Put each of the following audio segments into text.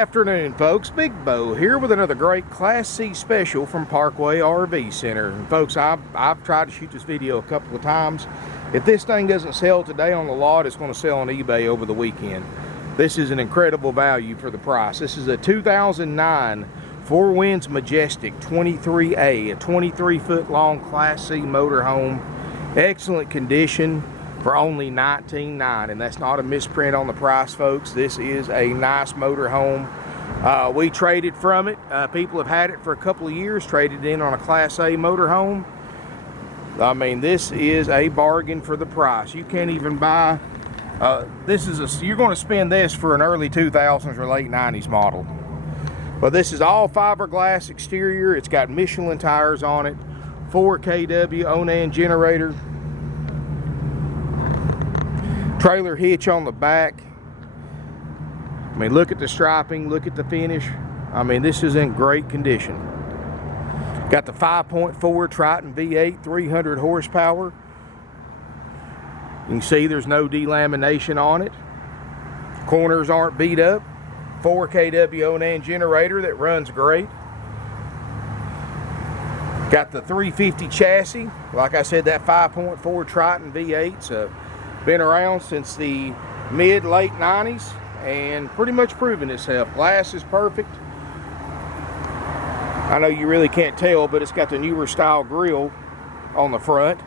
afternoon, folks. Big Bo here with another great Class C special from Parkway RV Center. And folks, I've tried to shoot this video a couple of times. If this thing doesn't sell today on the lot, it's going to sell on eBay over the weekend. This is an incredible value for the price. This is a 2009 Four Winds Majestic 23A, a 23-foot long Class C motorhome. Excellent condition for only $19,900, and that's not a misprint on the price, folks. This is a nice motorhome. We traded from it. People have had it for a couple of years, traded in on a Class A motorhome. I mean, this is a bargain for the price. You can't even buy, you're going to spend this for an early 2000s or late 90s model. But this is all fiberglass exterior. It's got Michelin tires on it, 4 kW Onan generator, trailer hitch on the back. I mean, look at the striping, look at the finish. I mean, this is in great condition. Got the 5.4 Triton V-8, 300 horsepower. You can see there's no delamination on it. Corners aren't beat up. 4 kW Onan generator that runs great. Got the 350 chassis. Like I said, that 5.4 Triton V8's been around since the mid-late 90s and pretty much proven itself. Glass is perfect. I know you really can't tell, but it's got the newer style grille on the front.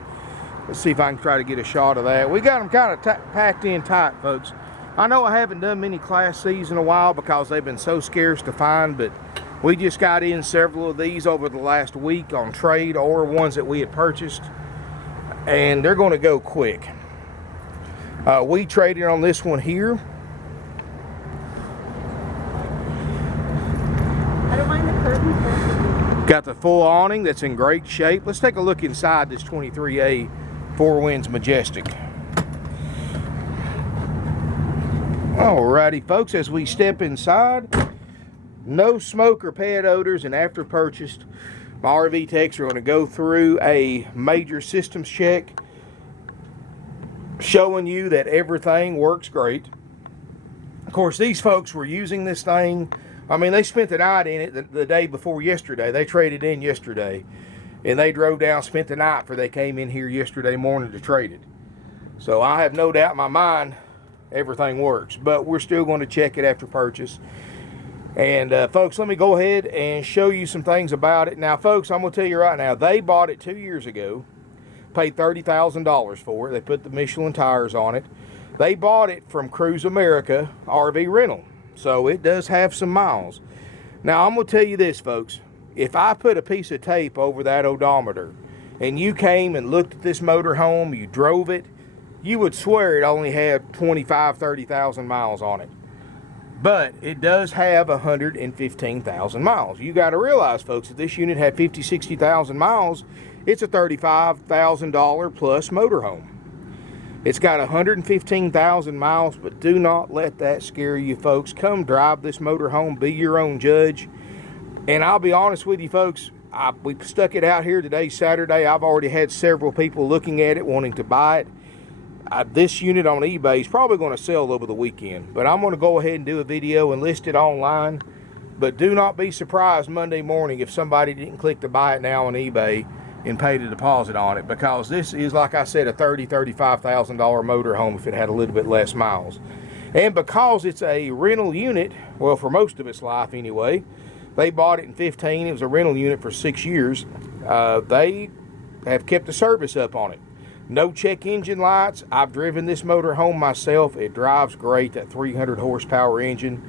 Let's see if I can try to get a shot of that. We got them kind of packed in tight, folks. I know I haven't done many Class C's in a while because they've been so scarce to find, but we just got in several of these over the last week on trade or ones that we had purchased, and they're going to go quick. We traded on this one here. I don't mind the curtain. Got the full awning that's in great shape. Let's take a look inside this 23A Four Winds Majestic. Alrighty, folks, as we step inside, no smoke or pet odors, and after purchased, my RV techs are going to go through a major systems check, showing you that everything works great. Of course, these folks were using this thing. I mean, they spent the night in it the day before yesterday. They traded in yesterday, and they drove down, spent the night before they came in here yesterday morning to trade it. So I have no doubt in my mind everything works, but we're still going to check it after purchase. And folks, let me go ahead and show you some things about it. Now, folks, I'm going to tell you right now, they bought it 2 years ago. Paid $30,000 for it. They put the Michelin tires on it. They bought it from Cruise America RV Rental, so it does have some miles. Now, I'm going to tell you this, folks. If I put a piece of tape over that odometer and you came and looked at this motorhome, you drove it, you would swear it only had 25,000, 30,000 miles on it. But it does have 115,000 miles. You got to realize, folks, if this unit had 50,000, 60,000 miles, it's a $35,000 plus motorhome. It's got 115,000 miles, but do not let that scare you, folks. Come drive this motorhome, be your own judge. And I'll be honest with you, folks, we stuck it out here today, Saturday. I've already had several people looking at it, wanting to buy it. This unit on eBay is probably going to sell over the weekend, but I'm going to go ahead and do a video and list it online. But do not be surprised Monday morning if somebody didn't click to buy it now on eBay and paid a deposit on it, because this is, like I said, a $30,000, $35,000 motorhome if it had a little bit less miles. And because it's a rental unit, well, for most of its life anyway, they bought it in 15, it was a rental unit for 6 years, they have kept the service up on it. No check engine lights. I've driven this motorhome myself. It drives great, that 300 horsepower engine.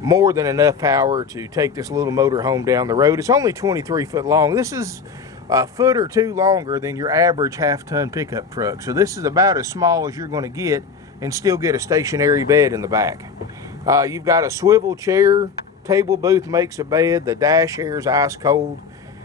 More than enough power to take this little motorhome down the road. It's only 23 foot long. This is a foot or two longer than your average half-ton pickup truck. So this is about as small as you're going to get and still get a stationary bed in the back. You've got a swivel chair, table booth makes a bed, the dash air is ice cold,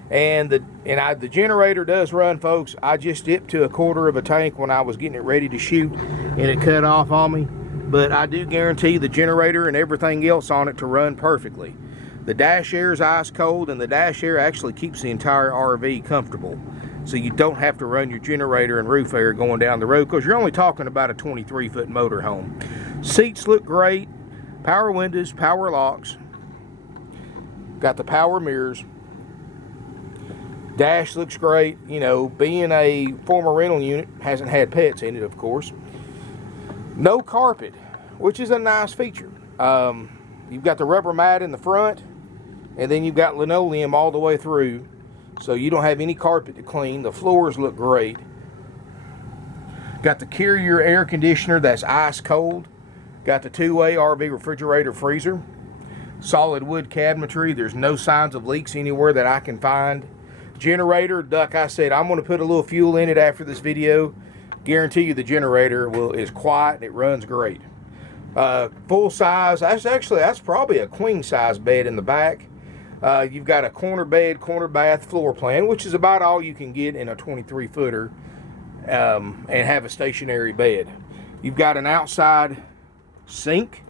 and the generator does run, folks. I just dipped to 1/4 of a tank when I was getting it ready to shoot, and it cut off on me. But I do guarantee the generator and everything else on it to run perfectly. The dash air is ice cold, and the dash air actually keeps the entire RV comfortable. So you don't have to run your generator and roof air going down the road, because you're only talking about a 23-foot motorhome. Seats look great. Power windows, power locks. Got the power mirrors. Dash looks great. You know, being a former rental unit, hasn't had pets in it, of course. No carpet, which is a nice feature. You've got the rubber mat in the front, and then you've got linoleum all the way through, so you don't have any carpet to clean. The floors look great. Got the Carrier air conditioner that's ice cold. Got the two-way RV refrigerator freezer. Solid wood cabinetry. There's no signs of leaks anywhere that I can find. Generator, like I said, I'm going to put a little fuel in it after this video. Guarantee you the generator is quiet and it runs great. Full size. That's probably a queen size bed in the back. You've got a corner bed, corner bath floor plan, which is about all you can get in a 23 footer. And have a stationary bed. You've got an outside sink.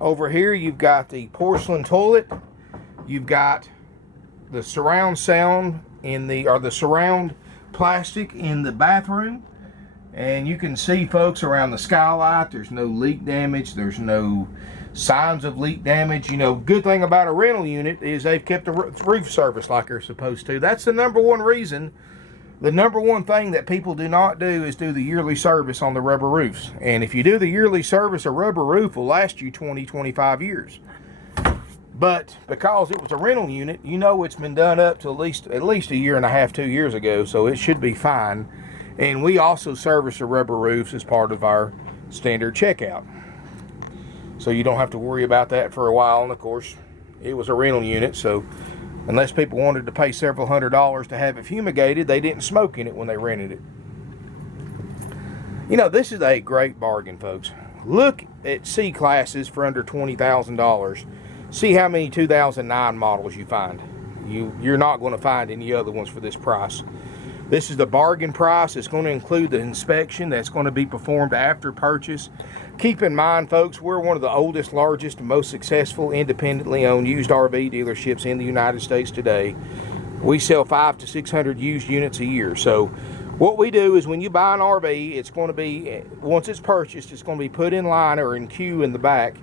Over here you've got the porcelain toilet. You've got the surround sound the surround plastic in the bathroom. And you can see, folks, around the skylight, there's no leak damage. There's no signs of leak damage. You know, good thing about a rental unit is they've kept the roof service like they're supposed to. That's the number one reason. The number one thing that people do not do is do the yearly service on the rubber roofs. And if you do the yearly service, a rubber roof will last you 20, 25 years. But because it was a rental unit, you know it's been done up to at least a year and a half, 2 years ago, so it should be fine. And we also service the rubber roofs as part of our standard checkout. So you don't have to worry about that for a while. And of course, it was a rental unit, so unless people wanted to pay several $100s to have it fumigated, they didn't smoke in it when they rented it. You know, this is a great bargain, folks. Look at C classes for under $20,000. See how many 2009 models you find. You're not going to find any other ones for this price. This is the bargain price. It's going to include the inspection that's going to be performed after purchase. Keep in mind, folks, we're one of the oldest, largest, and most successful independently owned used RV dealerships in the United States today. We sell 500 to 600 used units a year. So what we do is when you buy an RV, it's going to be, once it's purchased, it's going to be put in line or in queue in the back.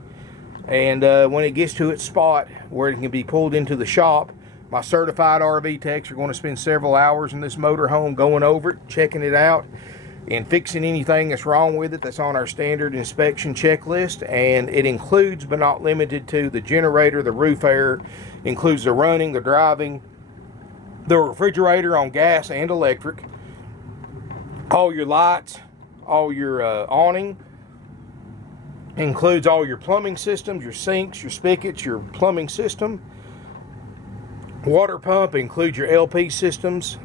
And when it gets to its spot where it can be pulled into the shop, my certified RV techs are going to spend several hours in this motorhome going over it, checking it out, and fixing anything that's wrong with it that's on our standard inspection checklist. And it includes, but not limited to, the generator, the roof air, includes the running, the driving, the refrigerator on gas and electric, all your lights, all your awning, includes all your plumbing systems, your sinks, your spigots, your plumbing system. Water pump includes your LP systems.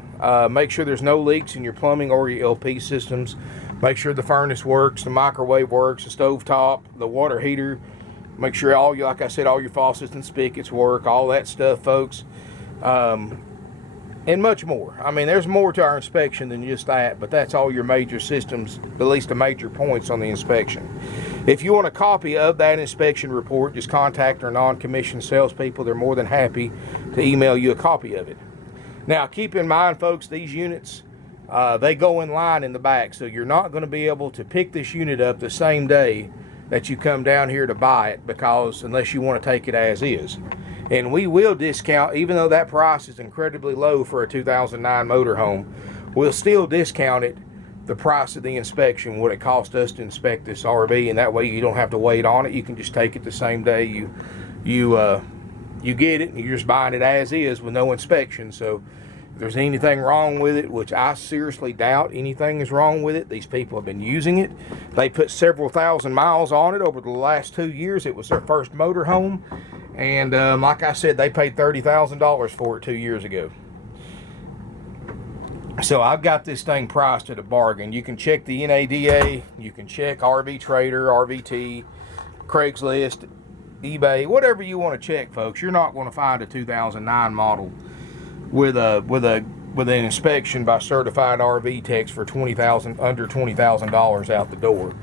Make sure there's no leaks in your plumbing or your LP systems. Make sure the furnace works, the microwave works, the stove top, the water heater. Make sure like I said, all your faucets and spigots work, all that stuff, folks. And much more. I mean, there's more to our inspection than just that, but that's all your major systems, at least the major points on the inspection. If you want a copy of that inspection report, just contact our non-commissioned salespeople. They're more than happy to email you a copy of it. Now, keep in mind, folks, these units, they go in line in the back, so you're not going to be able to pick this unit up the same day that you come down here to buy it, because unless you want to take it as is. And we will discount, even though that price is incredibly low for a 2009 motorhome, we'll still discount it, the price of the inspection, what it cost us to inspect this RV, and that way you don't have to wait on it. You can just take it the same day you get it, and you're just buying it as is with no inspection. So if there's anything wrong with it, which I seriously doubt anything is wrong with it, these people have been using it. They put several thousand miles on it over the last 2 years. It was their first motorhome, and like I said, they paid $30,000 for it 2 years ago. So I've got this thing priced at a bargain. You can check the NADA, you can check RV Trader, RVT, Craigslist, eBay, whatever you want to check, folks. You're not going to find a 2009 model with an inspection by certified RV techs for under $20,000 out the door.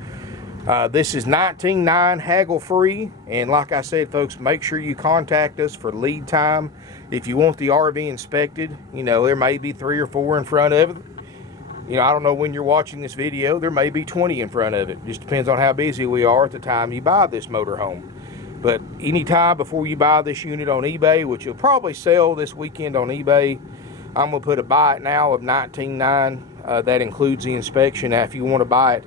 This is 19.9 haggle free, and like I said, folks, make sure you contact us for lead time. If you want the RV inspected, you know, there may be 3 or 4 in front of it. You know, I don't know when you're watching this video, there may be 20 in front of it. Just depends on how busy we are at the time you buy this motorhome. But anytime before you buy this unit on eBay, which you'll probably sell this weekend on eBay, I'm going to put a buy it now of $19,900. That includes the inspection. Now, if you want to buy it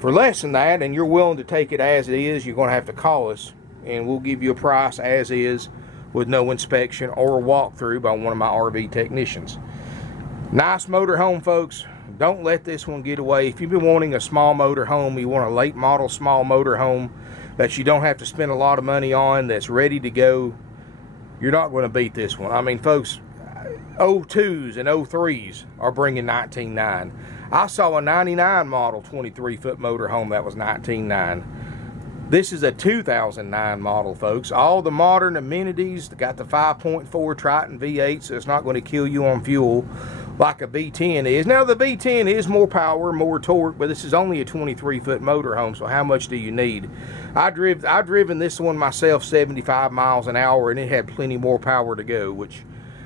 for less than that and you're willing to take it as it is, you're going to have to call us, and we'll give you a price as is with no inspection or a walkthrough by one of my RV technicians. Nice motor home, folks. Don't let this one get away. If you've been wanting a small motor home, you want a late model small motor home that you don't have to spend a lot of money on, that's ready to go, you're not going to beat this one. I mean, folks, 02s and 03s are bringing $19,900. I saw a 99 model 23-foot motor home that was $19,900. This is a 2009 model, folks. All the modern amenities. They got the 5.4 Triton V-8, so it's not going to kill you on fuel like a V10 is. Now, the V10 is more power, more torque, but this is only a 23-foot motorhome, so how much do you need? I've driven this one myself 75 miles an hour, and it had plenty more power to go, which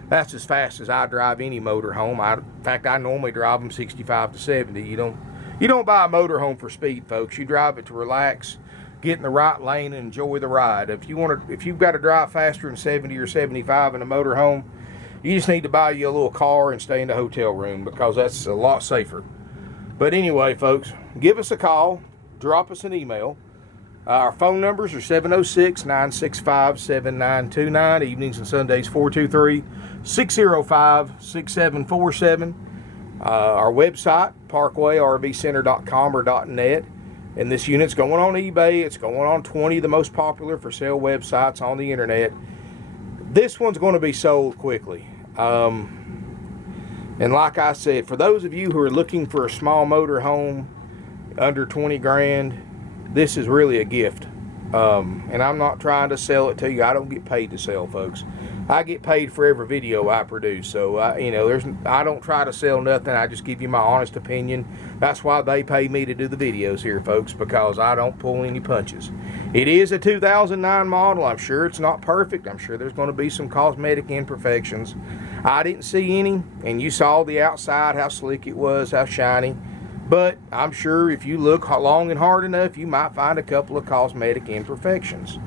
that's as fast as I drive any motorhome. In fact, I normally drive them 65 to 70. You don't buy a motorhome for speed, folks. You drive it to relax, get in the right lane, and enjoy the ride. If you've got to drive faster than 70 or 75 in a motorhome, you just need to buy you a little car and stay in the hotel room, because that's a lot safer. But anyway, folks, give us a call, drop us an email. Our phone numbers are 706-965-7929, evenings and Sundays 423-605-6747. Our website, parkwayrvcenter.com or .net. And this unit's going on eBay. It's going on 20 of the most popular for sale websites on the internet. This one's going to be sold quickly. And like I said, for those of you who are looking for a small motor home under 20 grand, this is really a gift. And I'm not trying to sell it to you. I don't get paid to sell, folks. I get paid for every video I produce. So, I don't try to sell nothing. I just give you my honest opinion. That's why they pay me to do the videos here, folks, because I don't pull any punches. It is a 2009 model. I'm sure it's not perfect. I'm sure there's going to be some cosmetic imperfections. I didn't see any, and you saw the outside, how slick it was, how shiny. But I'm sure if you look long and hard enough, you might find a couple of cosmetic imperfections.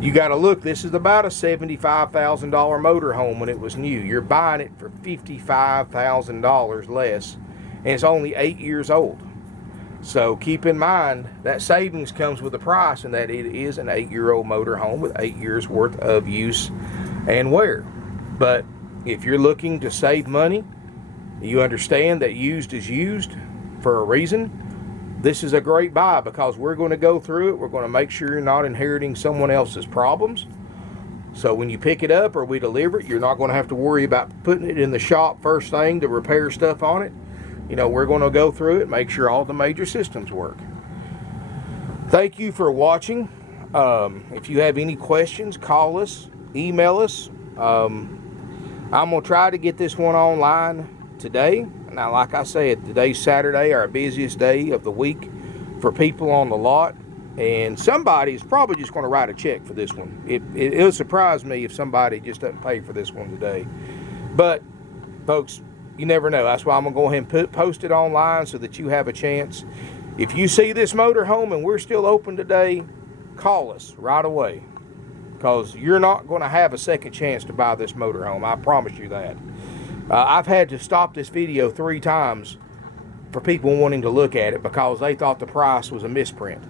You got to look, this is about a $75,000 motorhome when it was new. You're buying it for $55,000 less, and it's only 8 years old. So keep in mind that savings comes with a price, and that it is an 8-year-old motorhome with 8 years worth of use and wear. But if you're looking to save money, you understand that used is used for a reason. This is a great buy, because we're going to go through it. We're going to make sure you're not inheriting someone else's problems. So when you pick it up or we deliver it, you're not going to have to worry about putting it in the shop first thing to repair stuff on it. We're going to go through it, make sure all the major systems work. Thank you for watching. If you have any questions, call us, email us. I'm going to try to get this one online today. Now, like I said, today's Saturday, our busiest day of the week for people on the lot, and somebody's probably just going to write a check for this one. It'll surprise me if somebody just doesn't pay for this one today. But, folks, you never know. That's why I'm going to go ahead and post it online so that you have a chance. If you see this motorhome and we're still open today, call us right away, because you're not going to have a second chance to buy this motorhome. I promise you that. I've had to stop this video 3 times for people wanting to look at it because they thought the price was a misprint.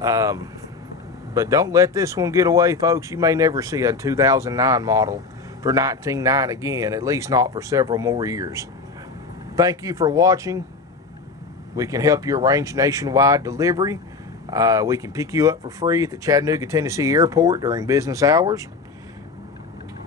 But don't let this one get away, folks. You may never see a 2009 model for $19,900 again, at least not for several more years. Thank you for watching. We can help you arrange nationwide delivery. We can pick you up for free at the Chattanooga, Tennessee airport during business hours.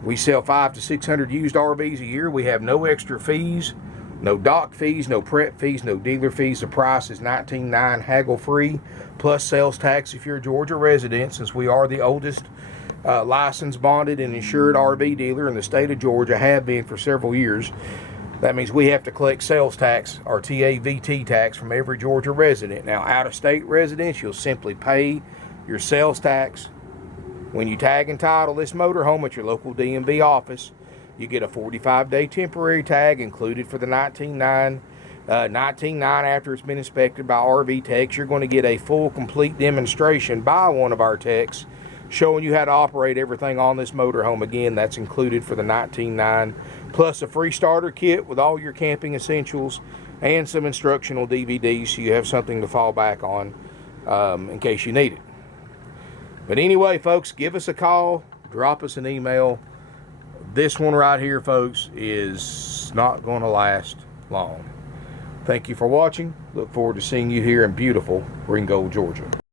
We sell 500 to 600 used RVs a year. We have no extra fees, no dock fees, no prep fees, no dealer fees. The price is $19,900 haggle free, plus sales tax if you're a Georgia resident, since we are the oldest licensed, bonded, and insured RV dealer in the state of Georgia, have been for several years. That means we have to collect sales tax, or TAVT tax, from every Georgia resident. Now, out-of-state residents, you'll simply pay your sales tax. When you tag and title this motorhome at your local DMV office, you get a 45-day temporary tag included for the $19,900. $19,900 after it's been inspected by RV techs. You're going to get a full, complete demonstration by one of our techs showing you how to operate everything on this motorhome. Again, that's included for the $19,900, plus a free starter kit with all your camping essentials and some instructional DVDs so you have something to fall back on in case you need it. But anyway, folks, give us a call, drop us an email. This one right here, folks, is not going to last long. Thank you for watching. Look forward to seeing you here in beautiful Ringgold, Georgia.